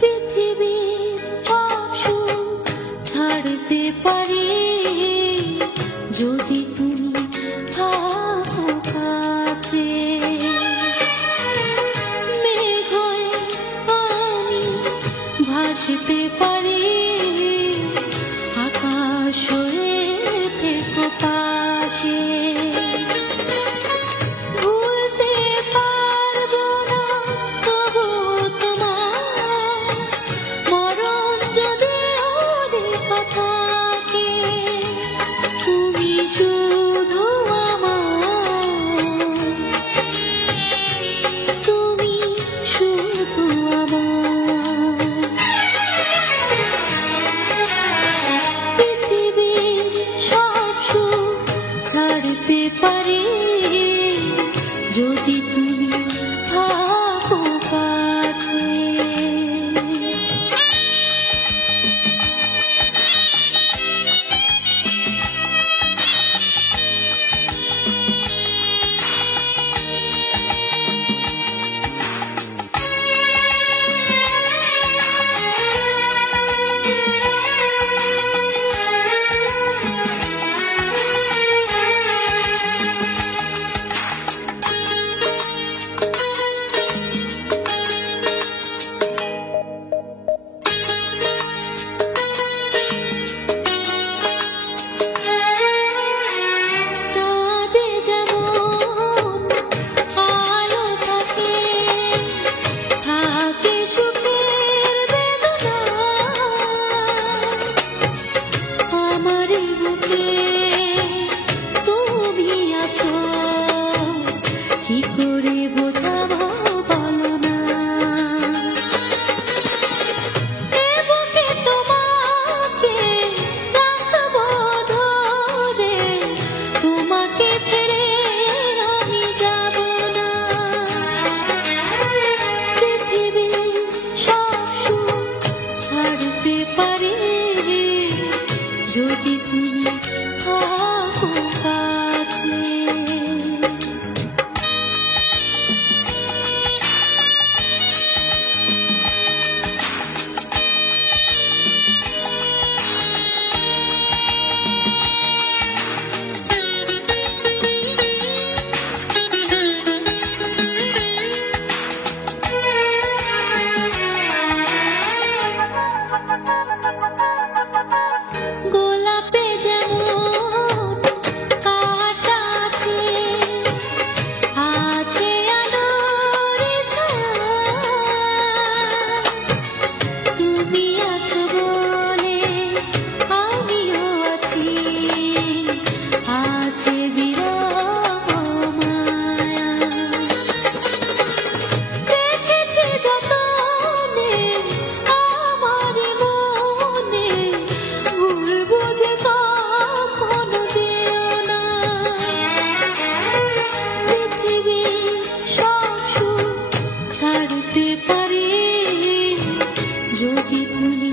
পৃথিবীর সব সুখ ছাড়তে পারি যদি তুমি থাকো কাছে। মেঘ হয়ে আমি ভাসতে পারি, আকাশ হয়ে থেকো পাশে। ভুলতে পারবো না তবু তোমার, মরণ যদিও লেখা থাকে। তুমি শুধু আমার, তুমি শুধু আমার। পৃথিবীর সব সুখ ছাড়তে পারি যদি তুমি থাকো কাছে। চাঁদে যেমন আলো থাকে, থাকে সুখের বেদনা। আমার বুকে তুমি আছো, কি করে বোঝাবো বলো না। এ বুকে তোমাকে রাখবো ধরে, তোমাকে ছেড়ে আমি যাব না। পৃথিবীর সব সুখ ছাড়তে পারি যদি তুমি থাকো কাছে। গোলাপে যেমন কাঁটা আছে, আছে আলোর ছায়া। তুমি আছো বলে আমিও আছি, আছে বিরহ মায়া। দেখেছি যতনে আমার মনে, ভুলবো যে কখনো দিও না। পৃথিবীর সব সুখ ছাড়তে পারি যদি তুমি